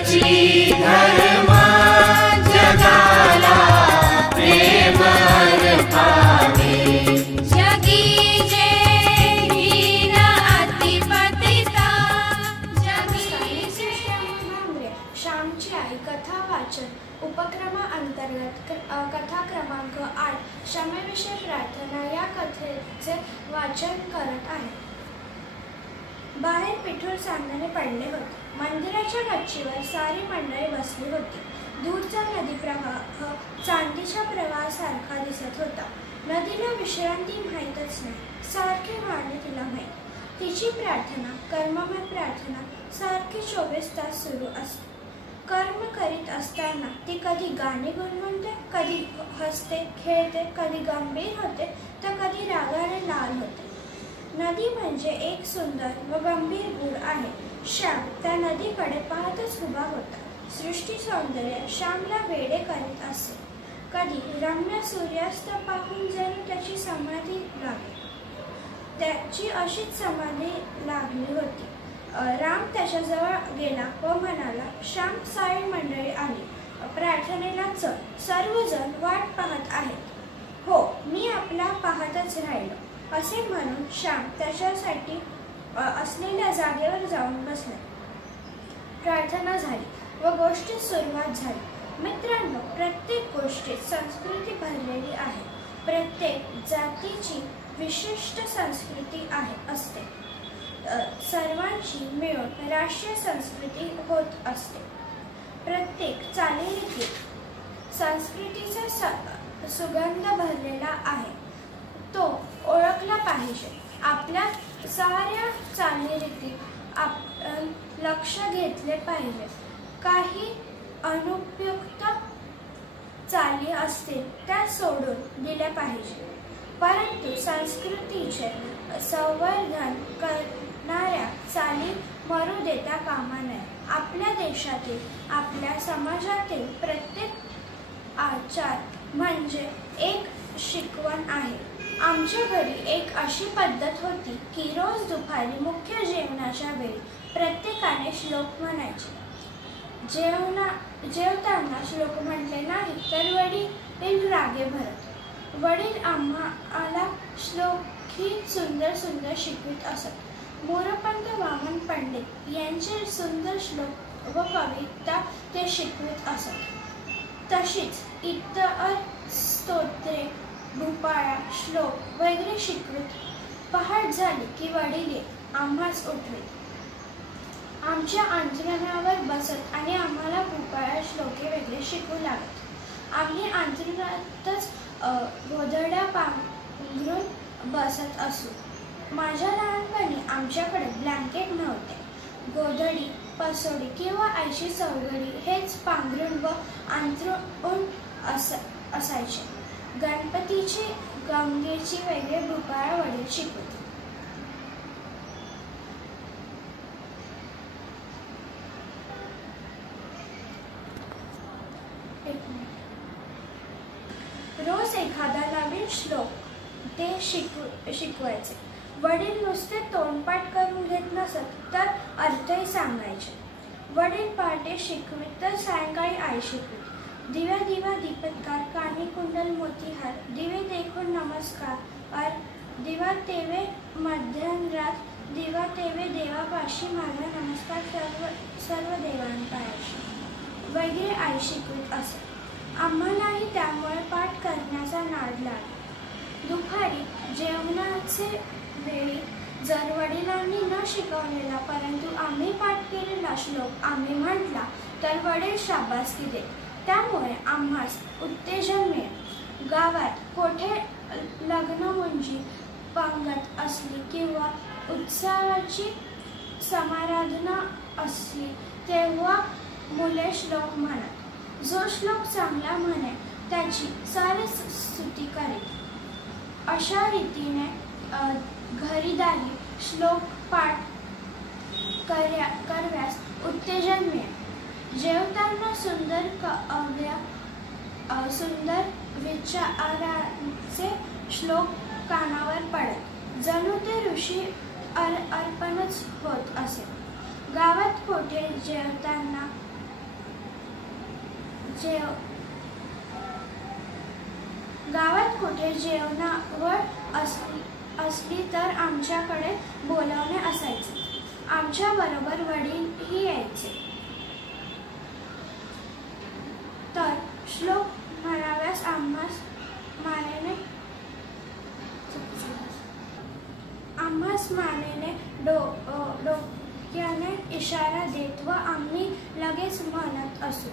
जगची धर्म जगाला प्रेम अर्पावे। जगी जे हीन अतिपतिता जगी जे। श्यामची आई कथा वाचन उपक्रमाअंतर्गत कथा क्रमांक 8 क्षमेविषयी प्रार्थना या कथेचे वाचन करत आहे। बाहेर पिठूर चांदणे पडले होते। मंदिराच्या गच्चीवर सारी मंडळी बसली होती। दूरचा नदी प्रवाह चांदीच्या प्रवाहासारखा दिसत होता। नदीला विश्रांती माहीतच नाही, सारखे वाहणे तिला माहीत। तिची प्रार्थना, कर्ममय प्रार्थना सारखी 24 तास सुरू असते। कर्म करीत असताना ती कधी गाणी गुणगुणते, कधी हसते खेळते, कधी गंभीर होते तर कधी रागाने लाल होते। नदी म्हणजे एक सुंदर व गंभीर गूढ आहे। श्याम त्या नदीकडे पाहतच उभा होता। सृष्टी सौंदर्य श्यामला वेडे करीत असे। कधी रम्य सूर्यास्त पाहून जणू त्याची समाधी लागली, त्याची अशीच समाधी लागली होती। राम त्याच्याजवळ गेला व म्हणाला, श्याम, सारी मंडळी आली, प्रार्थनेला चल, सर्वजण वाट पाहत आहेत। हो, मी आपला पाहतच राहिलो, असे म्हणून श्याम त्याच्यासाठी असलेल्या जागेवर जाऊन बसला। प्रार्थना झाली व गोष्टीस सुरुवात झाली। मित्रांनो, प्रत्येक गोष्टीत संस्कृती भरलेली आहे। प्रत्येक जातीची विशिष्ट संस्कृती असते। सर्वांची मिळून राष्ट्रीय संस्कृती होत असते। प्रत्येक चालीरीतीत संस्कृतीचा सुगंध भरलेला आहे, तो ओळखला पाहिजे। आपल्या साऱ्या चालीरीतीत आपण लक्ष घेतले पाहिजे। काही अनुपयुक्त चाली असतील त्या सोडून दिल्या पाहिजे, परंतु संस्कृतीचे संवर्धन करणाऱ्या चाली मरू देता कामा नये। आपल्या देशातील, आपल्या समाजातील प्रत्येक आचार म्हणजे एक शिकवण आहे। आमच्या घरी एक अशी पद्धत होती की रोज दुपारी मुख्य जेवणाच्या वेळी प्रत्येकाने श्लोक म्हणायचे। जेवताना श्लोक म्हटले नाही तर वडील रागे भरत। वडील आम्हाला श्लोक ही सुंदर सुंदर शिकवित असत। मोरपंत वामन पंडित यांचे सुंदर श्लोक व कविता ते शिकवित असत। तशीच इतर स्तोत्रे, भूपाळा, श्लोक वगैरे शिकवित। पहाट झाली की वडील आम्हास उठवीत, आमच्या अंथरुणावर बसत आणि आम्हाला भूपाळा, श्लोके वगैरे शिकवू लागत। आम्ही अंथरुणातच गोधड्या पांघरून बसत असू। माझ्या लहानपणी आमच्याकडे ब्लँकेट नव्हते। गोधडी, पसोडी किंवा आईची चौघडी हेच पांघरून व अंथरूण असायचे। गणपतीची, गंगेची वगैरे भूपाळा वडील शिकवत। रोज एखादा नवीन श्लोक ते शिकवायचे। वडील नुसते तोंडपाठ करून घेत नसत तर अर्थही सांगायचे। वडील पहाटे शिकवित तर सायंकाळी आई शिकवित। दिव्या दिवा दीपत्कार, कानी कुंडल मोतीहार, दिवे देखून नमस्कार, दिवा तेवे मध्यरात, दिवा तेवे देवापाशी, माझा नमस्कार सर्व देवांपाशी वगैरे आई शिकवित असत। आम्हालाही त्यामुळे पाठ करण्याचा नाद लागला। दुपारी जेवणाचे वेळी जर वडिलांनी न शिकवलेला परंतु आम्ही पाठ केलेला श्लोक आम्ही म्हटला तर वडील शाबासकी देत। त्यामुळे आम्हास उत्तेजन मिळे। गावात कोठे लग्नमुंजी पंगत असली किंवा उत्सवाची समाराधना असली तेव्हा मुले श्लोक म्हणत। जो श्लोक चांगला म्हणे त्याची सारी स्तुती करीत। अशा रीतीने घरीदारी श्लोक पाठ करण्यास उत्तेजन मिळेल। जेवताना सुंदर विचारांचे श्लोक कानावर पडत, जणू ते ऋषी अर्पणच होत असे। गावात कोठे जेवताना गावात कुठे जेवणावळ असली तर आमच्याकडे बोलावणे असायचे. आमच्या बरोबर वडीलही यायचे. तर श्लोक म्हणाव्यास आम्हास मानेने डोक्याने इशारा देत व आम्ही लगेच म्हणत असू.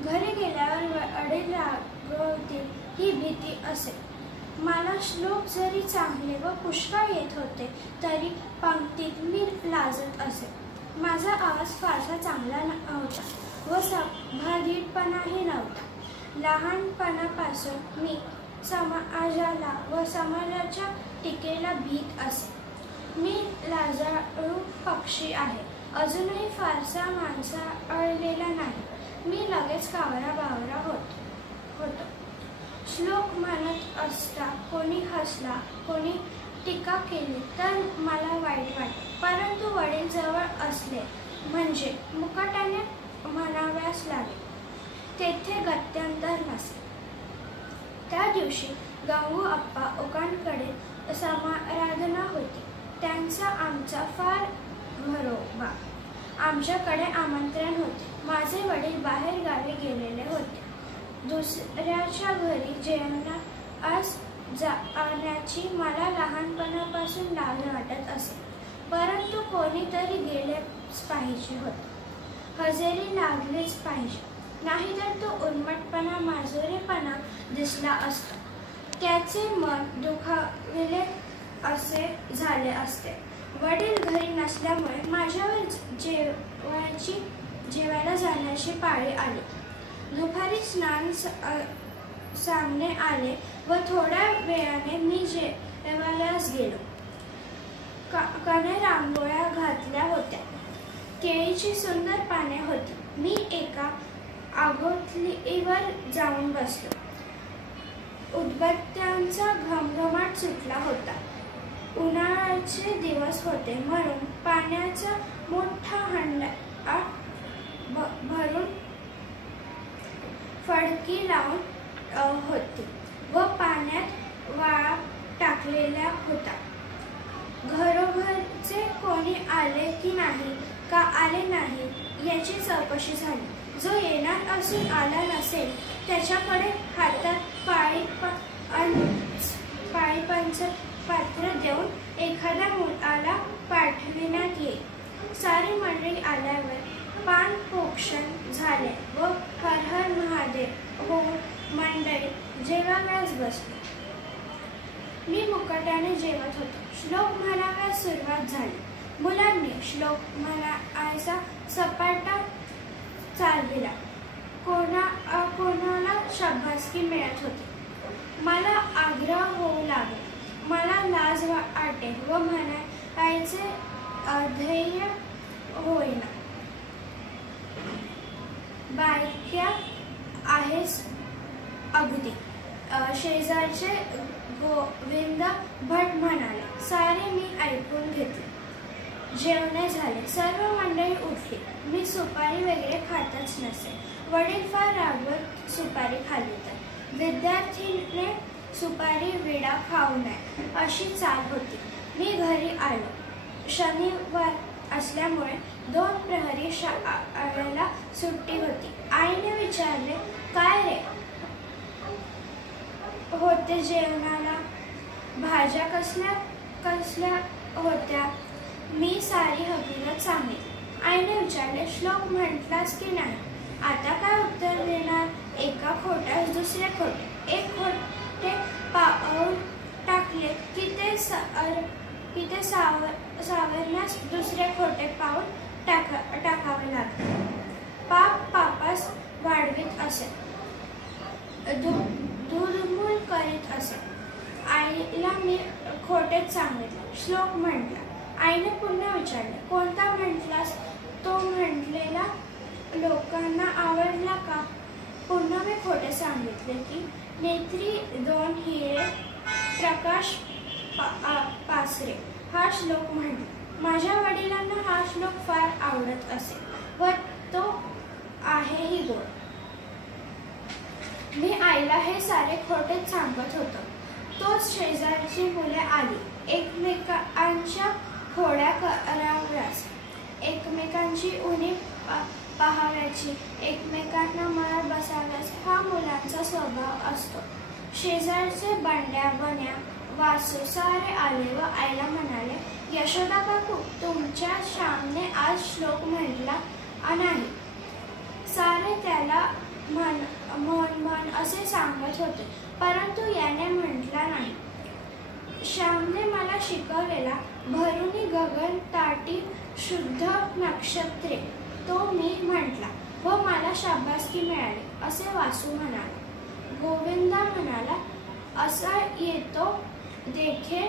घरी गेल्यावर वडील रागवतील ही भीती असे. मला श्लोक जरी चांगले व पुष्कळ येत होते तरी पंक्तीत मी लाजत असे. माझा आवाज फारसा चांगला नव्हता व सभागीरपणाही नव्हता. लहानपणापासून मी समाजाला व समाजाच्या टीकेला भीत असे. मी लाजाळू पक्षी आहे. अजूनही फारसा माणसाळलेला नाही. मी लगेच कावरा-बावरा होतो. श्लोक म्हणत असता कोणी हसला, कोणी टीका केली तर मला वाईट वाटे. परंतु वडील जवळ असले म्हणजे मुकाट्याने म्हणाव्यास लागे. तेथे गत्यंतर नसे. त्या दिवशी गंगू अप्पा ओकांकडे समाराधना होती. त्यांचा आमचा फार घरोबा. आमच्याकडे आमंत्रण होते. माझे वडील बाहेर गावी गेलेले होते. दुसऱ्याच्या घरी जेवणास जाण्याची मला लहानपणापासून लाज वाटत असे. परंतु कोणीतरी गेलेच पाहिजे होते. हजेरी लागलीच पाहिजे. नाहीतर तो उर्मटपणा माजुरीपणा दिसला असता. त्याचे मन दुखावले असे झाले असते. वडील घरी नसल्यामुळे माझ्यावर जेवायला जाण्याची पाळी आली. दुपारी स्नान सामने आले व थोड्या वेळाने मी जेवायलाच गेलो. कणे रांगोळ्या घातल्या होत्या. केळीची सुंदर पाने होती. मी एका आगोतलीवर जाऊन बसलो. उदबत्त्यांचा घमघमाट सुटला होता. उन्हाळ्याचे दिवस होते म्हणून पाण्याचा मोठा हंडा भरून फडकी लावून होती व पाण्यात वाळा टाकलेला होता. घरोघरचे कोणी आले की नाही का आले नाही याची चौकशी झाली. जो येणार असून आला नसेल त्याच्याकडे हातात पाळीपंच पात्र देऊन एखाद्या मुलाला पाठविण्यात येईल. सारी मंडळी आल्यावर पान पोक्षण झाले व हर हर महादेव होऊन मंडळी जेवाव्यास बसली. मी मुकाट्याने जेवत होतो. श्लोक म्हणाव्यास सुरुवात झाली. मुलांनी श्लोक म्हणायचा सपाटा चालविला. कोणाला शाबासकी मिळत होती. मला आग्रह होऊ लागला. मला लाज वाटे व म्हणायचे ध्येय होईना. बायक्या आहेस अगदी. शेजारचे गोविंद भट म्हणाले. सारे मी ऐकून घेतले. जेवणे झाले. सर्व मंडळी उठली. मी सुपारी वगैरे खातच नसे. वडील फार रागवत सुपारी खाल्ली तर विद्यार्थीने सुपारी विडा खाऊ नये अशी चाल होती. मी घरी आलो. शनिवार असल्यामुळे 2 प्रहरी शाळेला सुट्टी होती. आईने विचारले, काय रे होते जेवणाला? भाज्या कसल्या होत्या? मी सारी हकीकत सांगितली. आईने विचारले, श्लोक म्हटलास की नाही? आता काय उत्तर देणार? एका खोट्यास दुसरे खोटे. एक खोटे पाऊल टाकले की ते सावरण्यास दुसरे खोटे पाऊल टाकावे लागते. पाप पापास वाढवीत असे. दुर्मूल करीत असे. आईला मी खोटेच सांगितले. श्लोक म्हटला. आईने पुन्हा विचारले, कोणता म्हटलास? तो म्हटलेला लोकांना आवडला का? पुन्हा मी खोटे सांगितले की नेत्री 2 हिरे प्रकाश पासरे हा श्लोक म्हटला. माझ्या वडिलांना हा श्लोक फार आवडत असे व तो आहेही गोड. मी आईला हे सारे खोटेच सांगत होतो. तोच शेजारची मुले आली. एकमेकांच्या खोड्या कराव्यास, एकमेकांची उणी पाहाव्याची, एकमेकांना मार बसाव्यास हा मुलांचा स्वभाव असतो. शेजारचे बंड्या, बन्या, वासू सारे आले व आईला म्हणाले, यशोदा काकू, तुमच्या श्यामने आज श्लोक म्हटला नाही. सारे त्याला म्हण असे सांगत होते, परंतु याने म्हटला नाही. श्यामने मला शिकवलेला भरुनी गगन ताटी शुद्ध नक्षत्रे तो मी म्हटला व मला शाबासकी मिळाली असे वासू म्हणाला. गोविंदा म्हणाला, असा येतो देखे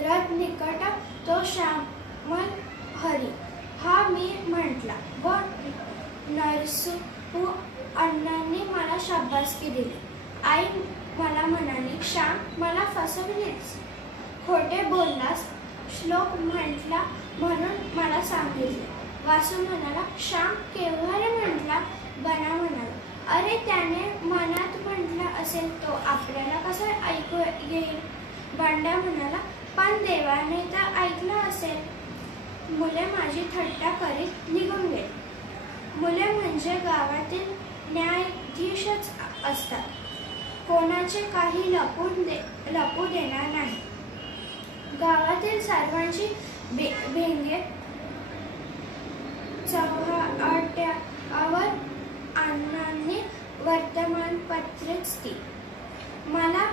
रथ निकट तो श्यामल हरी हा मी म्हटला व नरसू अण्णांनी मला शाबासकी दिली. आई मला म्हणाली, श्याम, मला फसवलीस, खोटे बोललास, श्लोक म्हटला म्हणून मला सांगितले. वासू म्हणाला, श्याम केव्हा रे म्हटला? बना म्हणाला, अरे त्याने मनात म्हटला असेल तो आपल्याला कसं ऐकू येईल? बंड्या म्हणाला, पण देवाने तर ऐकलं असेल. मुले माझी थट्टा करीत निघून गेली. मुले म्हणजे गावातील न्यायाधीशच असतात. कोणाचे काही लपू देणार नाही. गावातील सर्वांची भेंगे चव्हाट्यावर अण्णांनी वर्तमानपत्रेच ती. मला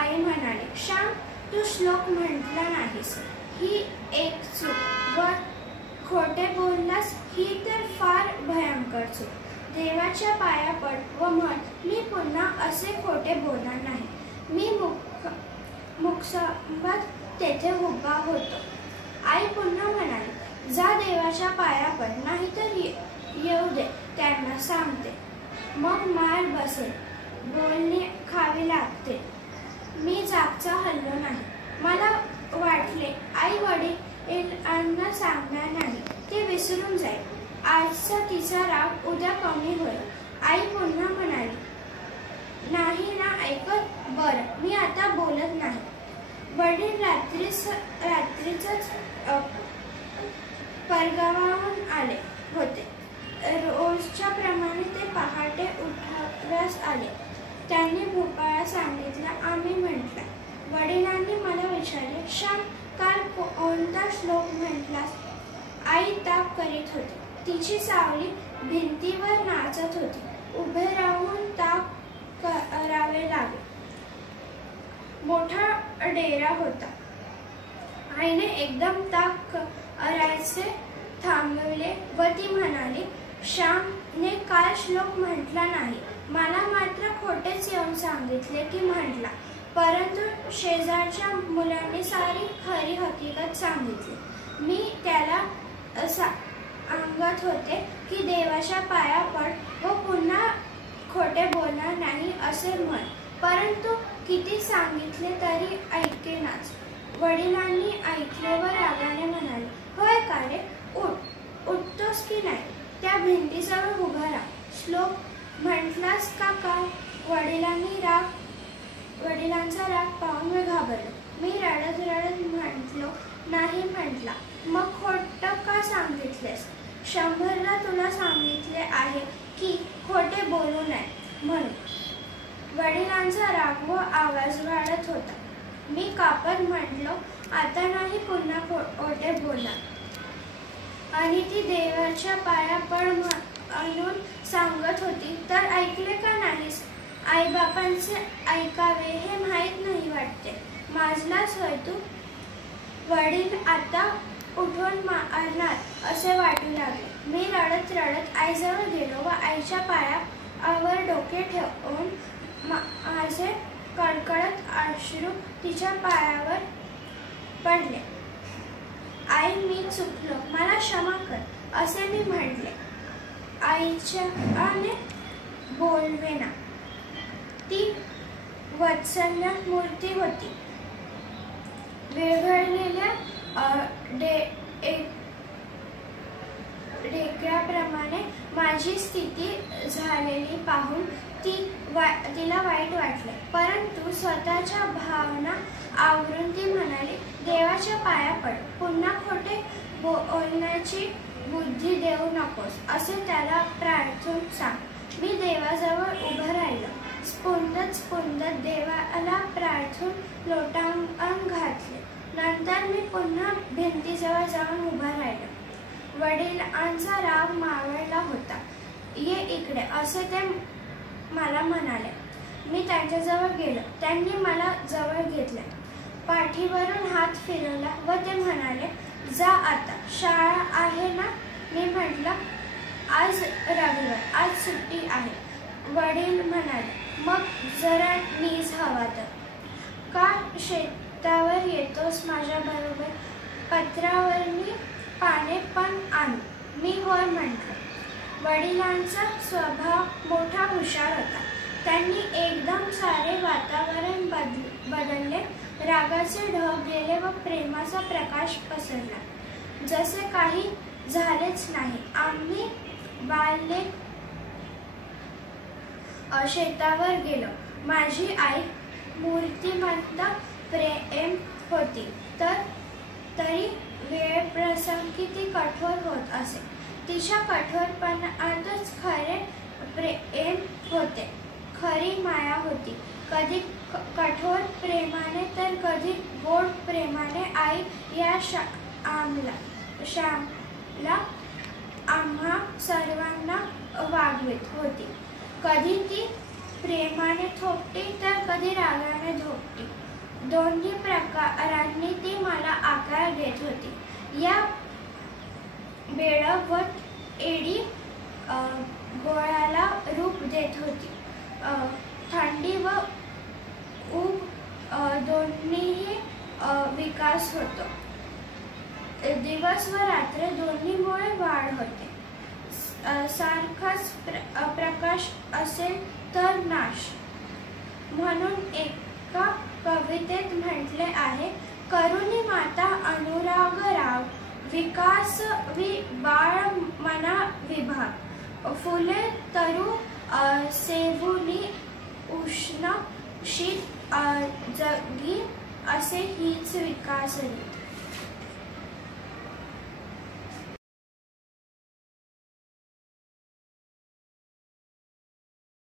आई म्हणाली, श्याम, तू श्लोक म्हटला नाहीस, ही एक चूक, व खोटे बोललास ही तर फार भयंकर चूक. देवाच्या पाया पड व म्हण, मी पुन्हा असे खोटे बोलणार नाही. मी मुकसंबत तेथे उभा होतो. आई पुन्हा म्हणाली, जा देवाच्या पाया पड, नाहीतर येऊ दे, त्यांना सांगते. मग मार बसेल, बोलणे खावे लागते. मी जागचा हल्लो नाही. मला वाटले आई वडिलांना सांगणार नाही, ते विसरून जाईल. आजचा तिचा राग उद्या कमी होईल. आई पुन्हा म्हणाली, नाही ना ऐकत? बरं, मी आता बोलत नाही. वडील रात्रीच परगावाहून आले होते. रोजच्या प्रमाणे ते पहाटे उठाव्यास आले. त्यांनी भोपाळा सांगितला. आम्ही म्हटला. वडिलांनी मला विचारले, श्याम, काल कोणता श्लोक म्हटलास? आई ताप करीत होती. तिची सावली भिंतीवर नाचत होती. उभे राहून ताप करावे लागले. मोठा डेरा होता. आईने एकदम ताप करायचे थांबवले व ती म्हणाली, श्यामने काल श्लोक म्हटला नाही. मला मात्र खोटेच येऊन सांगितले की म्हटला, परंतु शेजारच्या मुलांनी सारी खरी हकीकत सांगितली. मी त्याला सांगत होते की देवाच्या पाया पड व पुन्हा खोटे बोलणार नाही असे म्हण, परंतु किती सांगितले तरी ऐकेनाच. वडिलांनी ऐकले व रागाने म्हणाले, होय का रे, उठतोस की नाही? त्या भिंतीजवळ उभा राहा. श्लोक म्हटलास का काय? वडिलांचा राग पाहून मी घाबरलो. मी रडत म्हटलो, नाही म्हटला. मग खोटं का सांगितलेस? 100ला तुला सांगितले आहे की खोटे बोलू नये म्हणून. वडिलांचा राग व आवाज वाढत होता. मी कापत म्हटलो, आता नाही पुन्हा खोटे बोलणार. आणि ती देवाच्या पाया पड म्हणून सांगत होती तर ऐकले का नाहीस? आईबापांचे ऐकावे हे माहीत नाही वाटते. माजलाच होय तू? वडील आता उठून मारणार असे वाटू लागले. मी रडत आईजवळ गेलो व आईच्या पायावर डोके ठेवून माझे कडकडत अश्रू तिच्या पायावर पडले. आई, मी चुकलो, मला क्षमा कर असे मी म्हटले. आईच्याने बोलवेना. ती वत्सल्य मूर्ती होती. विरघळलेल्या ढेकळाप्रमाणे माझी स्थिती झालेली पाहून तिला वाईट वाटले, परंतु स्वतःच्या भावना आवरून ती म्हणाली, देवाच्या पाया पड, पुन्हा खोटे बोलण्याची बुद्धी देऊ नकोस असे त्याला प्रार्थून सांग. मी देवाजवळ उभं राहिलो. स्पुंदत देवाला प्रार्थून लोटांगण घातले. नंतर मी पुन्हा भिंतीजवळ जाऊन उभा राहिलो. वडिलांचा राग मावळला होता. ये इकडे असे ते मला म्हणाले. मी त्यांच्याजवळ गेलो. त्यांनी मला जवळ घेतले, पाठीवरून हात फिरवला व ते म्हणाले, जा आता, शाळा आहे ना? मी म्हटलं, आज रविवार, आज सुट्टी आहे. वडील म्हणाले, मग जरा नीज हवा तर. का शेतावर येतोस माझ्याबरोबर? पत्रावरनी पाने पण आण. मी होय म्हटलं. वडिलांचा स्वभाव मोठा हुशार होता. त्यांनी एकदम सारे वातावरण बदलले. रागाचे ढग गेले व प्रेमाचा प्रकाश पसरला. जसे काही झालेच नाही. आम्ही बाल्ये शेतावर गेलो. माझी आई मूर्तिमंत प्रेम होती, तरी वेळप्रसंगी ती कठोर होत असे. तिच्या कठोरपणातच खरे प्रेम होते, खरी माया होती. कधी कठोर प्रेमाने तर कधी गोड प्रेमाने आई या श्यामला आम्हा सर्वांना वागवीत होती. कधी ती प्रेमाने थोपटी तर कधी रागाने धोपटी. दोन्ही प्रकारांनी ती मला आकार देत होती. या बेडवट एडी गोळ्याला रूप देत होती. थंडी व ऊब दोन्हीही विकास होतो. दिवस व रात्र दोन्हीमुळे वाढ होते. सारखाच प्रकाश असेल तर नाश. म्हणून एका कवितेत म्हटले आहे, करुणी माता अनुराग राग, विकास बाळ मना विभाग. फुले तरु सेवुनी उष्ण शीत जगी, असे हीच विकास रीत.